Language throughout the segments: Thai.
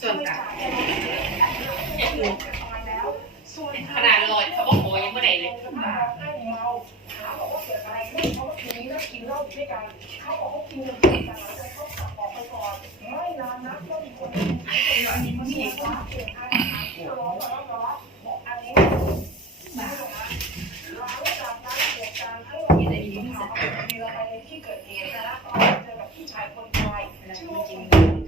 ส่วนต่างขนาดลอยเขาบอกโอ้ยังไม่ได้เลยไม่เคยมีปัญหากับใครในช่วงที่รับราชการและก็ยังประกอบอาชีพขายรองเท้าออนไลน์ด้วยจากการที่ได้มีการสอบถามน้อง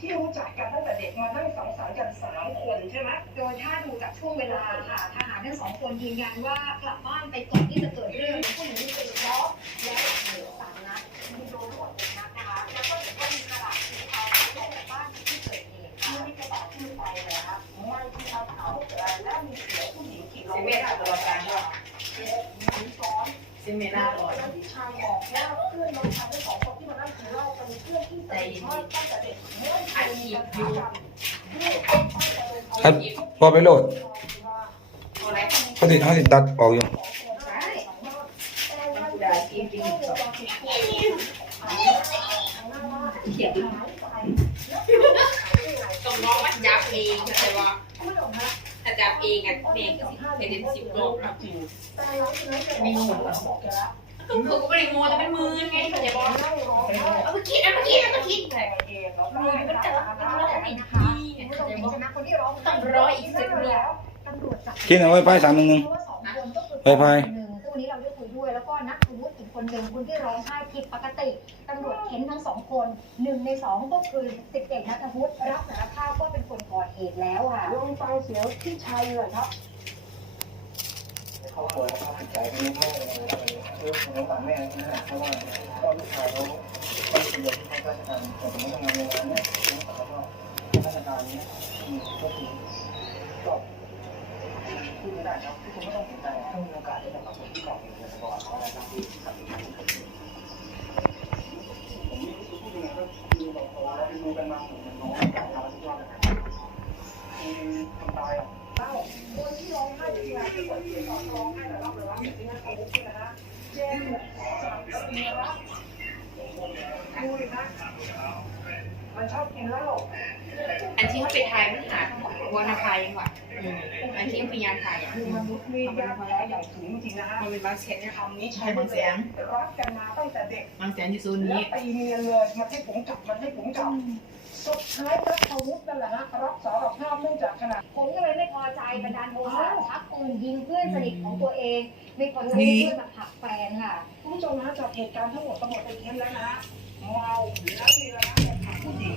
ที่รู้จักกันตั้งแต่เด็กมานั่งสังสรรค์กันสามคนใช่ไหมโดยถ้าดูจากช่วงเวลาค่ะทหารทั้งสองคนยืนยันว่ากลับบ้านไปก่อนที่จะเกิดเรื่องผู้หญิงมีปืน เลยครับไม่ที่เอาเขาและมีเสียผู้หญิงขี่รซิถเมน่าตลอดการด้วยซ้อนซิเมน่าตลอดแล้วที่ชายบอกว่าเพื่อนน้องชายทั้งสองคนที่มานั่งกินเหล้าเป็นเพื่อนที่สนิทมากตั้งแต่เด็กไม่เคยมีปัญหากันเรื่องต้นไปแต่เดินเอาครับพอไปโหลดเอาอะไรเขาติดเขาติดตัดออกอยู่ใช่มันกูได้กิงเขียน ต้องร้องว่าจับเองเข้าใจว่าถ้าจับเองอะแม่ก็สิเป็นสิบรอบแล้วไม่งูก็คือกูไม่ได้งูแต่เป็นมือไงเข้าใจบ่เอาไปคิดเอาไปคิดเอาไปคิดมือมันจะมันร้องอีกนะคะคุณผู้ชมเห็นใช่ไหมคนที่ร้องต้องรออีกสักเดียวตำรวจจับกินเอาไว้ไปสามหนึ่งหนึ่งไปไปซึ่งวันนี้เราได้คุยด้วยแล้วก็นักอาวุธอีกคนหนึ่งคนที่ร้องไห้ผิดปกติ ตำรวจเค้นทั้งสองคนหนึ่งในสองก็คือสิบเอกนักอาวุธรับสารภาพว่าเป็นคนก่อเหตุแล้วค่ะลองฟังเสียงพี่ชายเลยครับครอบครัวสภาพจิตใจไม่ไม่เรื่องของฝั่งแม่นะเพราะว่าก็ลูกชายเขาก็เป็นเด็กที่ข้าราชการแต่ผมทำงานในร้านเนี่ยน้องสาวก็ข้าราชการนี้ก็คือก็พูดไม่ได้ครับทุกคนไม่ต้องสนใจถ้ามีโอกาสได้จะมาคนที่ก่อเหตุเนี่ยจะบอกเขาอะไรบ้ มันชอบกินเหล้า อันที่เขาไปทายมันหาวันอาคายยังหวะอันที่พยานทายอะคือมนุษย์มียาแพ้อย่างสูงจริงๆนะฮะมันเป็นบางเซ็ตเนี่ยคำนี้ใช้มาเลยรักกันมาตั้งแต่เด็กบางแสนที่ซูนแล้วนี้ตีเนียนเลยมาให้ผมจับมันให้ผมจับสุดท้ายพระอาวุธนั่นแหละฮะรับสารภาพเนื่องจากขนาดผมก็เลยไม่พอใจบันดาลโทสะชักปืนยิงเพื่อนสนิทของตัวเองไม่พอใจที่เพื่อนมาผลักแฟนค่ะคุณผู้ชมนะจากเหตุการณ์ทั้งหมดตำรวจไปเค้นแล้วนะฮะเมาแล้วมีระยะแบบขับผู้หญิง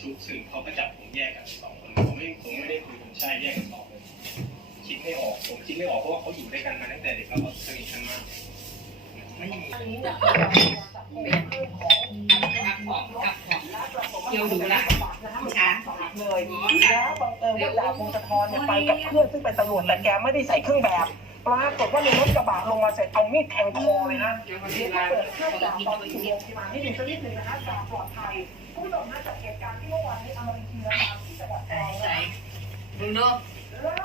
ชุดสืบเขาก็จับผมแยกกันสองคนผมไม่ผมไม่ได้คุยผมใช่แยกกันสองเลยคิดไม่ออกผมคิดไม่ออกเพราะว่าเขาอยู่ด้วยกันมาตั้งแต่เด็กแล้วเขาสนิทกันมากไม่มีอันนี้เนี่ยกับของกับของเกี่ยวดูละช้าเลยแล้วบังเอิญว่าดาบพงศธรเนี่ยไปกับเพื่อนซึ่งเป็นตำรวจแต่แกไม่ได้ใส่เครื่องแบบปรากฏว่าในรถกระบะลงมาเสร็จเอามีดแทงคอเลยนะเดี๋ยวมันเดี๋เรียยวกจะว่าเปิดเครื่องดาบตอนที่โรงพยาบาลให้ดูสักนิดหนึ่งนะคะจากปลอดภัย ผู้ชมนะจากเหตุการณ์ที่เมื่อวานนี้อมรินทร์ทีละที่จังหวัดตรังใส่มึงเนาะ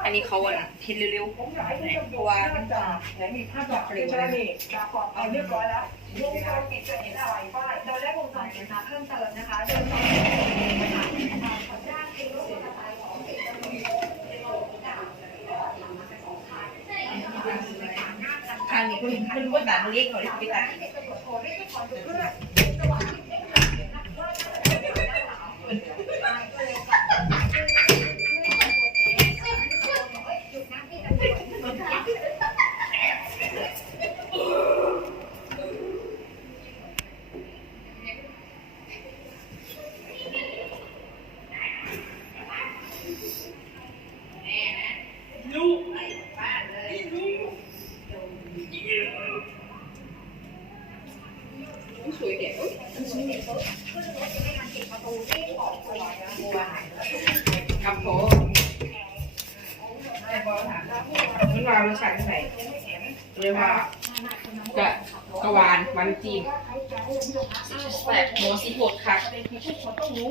อันนี้เขาอะคิดเร็วผมอยากให้ทุกคนดูว่ามันจะไหนมีภาพจากเรื่องนี้จากปลอดภัยเรียบร้อยแล้ววงจรปิดจะเห็นอะไรป้ายโดยได้วงจรปิดมาเพิ่มเติมนะคะโดยตอนนี้นะคะขออนุญาตคือรถมอเตอร์ไซค์ของเด็กตำรวจเป็นรถดาบแล้วก็ขับมาเป็นสองคันมีการสื่อสารหน้ากันๆทางนี้คุณคุณว่าแบบเล็กเขาเรียกไปตัด ครับผมมันวางมันฉันใส่เลยว่ากะกะวานวันจีนแปดโมสิบหกค่ะทุกคนต้องรู้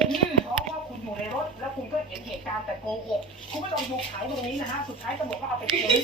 าคุณอยู่ในรถ แล้วคุณก็เห็นเหตุการณ์แต่โกหกคุณไม่ลองดูขายตรงนี้นะฮะ สุดท้ายตำรวจก็เอาไปเทส